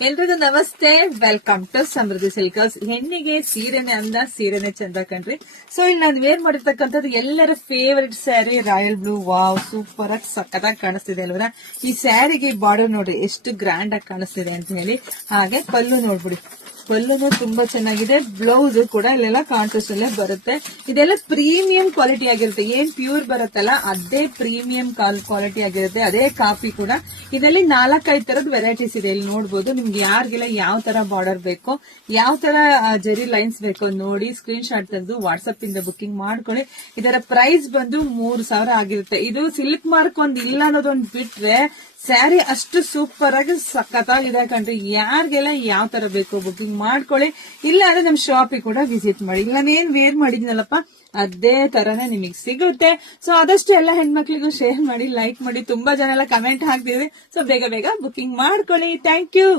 ಎಲ್ರಿಗೂ ನಮಸ್ತೆ, welcome to ಸಮೃದ್ಧಿ ಸಿಲ್ಕರ್ಸ್. ಹೆಣ್ಣಿಗೆ ಸೀರೆನೆ ಅಂದ, ಸೀರೆನೆ ಚಂದ ಕಣ್ರಿ. ಸೊ ಇಲ್ಲಿ ನಾನು ವೇರ್ ಮಾಡಿರ್ತಕ್ಕಂಥದ್ದು ಎಲ್ಲರ favourite sari royal blue. Wow, super ಆಗಿ ಸಖತ್ತಾಗಿ ಕಾಣಿಸ್ತಿದೆ ಅಲ್ವರ. ಈ ಸ್ಯಾರಿಗೆ ಬಾರ್ಡರ್ ನೋಡ್ರಿ ಎಷ್ಟು ಗ್ರ್ಯಾಂಡ್ ಆಗಿ ಕಾಣಿಸ್ತಿದೆ ಅಂತ ಹೇಳಿ. ಹಾಗೆ ಪಲ್ಲು ನೋಡ್ಬಿಡಿ, ಪಲ್ಲುನು ತುಂಬಾ ಚೆನ್ನಾಗಿದೆ. ಬ್ಲೌಸ್ ಕೂಡ ಇಲ್ಲೆಲ್ಲ ಕಾಂಟ್ರಾಸ್ಟ್ ಅಲ್ಲೇ ಬರುತ್ತೆ. ಇದೆಲ್ಲ ಪ್ರೀಮಿಯಂ ಕ್ವಾಲಿಟಿ ಆಗಿರುತ್ತೆ. ಏನ್ ಪ್ಯೂರ್ ಬರುತ್ತಲ್ಲ ಅದೇ ಪ್ರೀಮಿಯಂ ಕ್ವಾಲಿಟಿ ಆಗಿರುತ್ತೆ. ಅದೇ ಕಾಪಿ ಕೂಡ. ಇದರಲ್ಲಿ 4-5 ತರದ ವೆರೈಟೀಸ್ ಇದೆ. ಇಲ್ಲಿ ನೋಡ್ಬೋದು. ನಿಮ್ಗೆ ಯಾರಿಗೆಲ್ಲ ಯಾವ ತರ ಬಾರ್ಡರ್ ಬೇಕೋ, ಯಾವ ತರ ಜರಿ ಲೈನ್ಸ್ ಬೇಕೋ ನೋಡಿ ಸ್ಕ್ರೀನ್ ಶಾಟ್ ತೆಗೆದು ವಾಟ್ಸ್ಆಪ್ ಇಂದ ಬುಕಿಂಗ್ ಮಾಡ್ಕೊಳ್ಳಿ. ಇದರ ಪ್ರೈಸ್ ಬಂದು 3,000 ಆಗಿರುತ್ತೆ. ಇದು ಸಿಲ್ಕ್ ಮಾರ್ಕ್ ಒಂದ್ ಇಲ್ಲ ಅನ್ನೋದೊಂದು ಬಿಟ್ರೆ ಸ್ಯಾರಿ ಅಷ್ಟು ಸೂಪರ್ ಆಗಿ ಸಖತ್ತಾಗಿದೆ ಕಣ್ರಿ. ಯಾರಿಗೆಲ್ಲ ಯಾವ ತರ ಬೇಕು ಬುಕಿಂಗ್ ಮಾಡ್ಕೊಳ್ಳಿ. ಇಲ್ಲ ಅಂದ್ರೆ ನಮ್ ಶಾಪಿಗೆ ಕೂಡ ವಿಸಿಟ್ ಮಾಡಿ. ಇಲ್ಲ ನಾನೇನ್ ವೇರ್ ಮಾಡಿದ್ನಲ್ಲಪ್ಪ ಅದೇ ತರನೇ ನಿಮಗೆ ಸಿಗುತ್ತೆ. ಸೊ ಆದಷ್ಟು ಎಲ್ಲ ಹೆಣ್ಮಕ್ಳಿಗೂ ಶೇರ್ ಮಾಡಿ, ಲೈಕ್ ಮಾಡಿ. ತುಂಬಾ ಜನ ಎಲ್ಲ ಕಮೆಂಟ್ ಹಾಕ್ತಿದ್ರೆ, ಸೊ ಬೇಗ ಬೇಗ ಬುಕಿಂಗ್ ಮಾಡ್ಕೊಳ್ಳಿ. Thank you.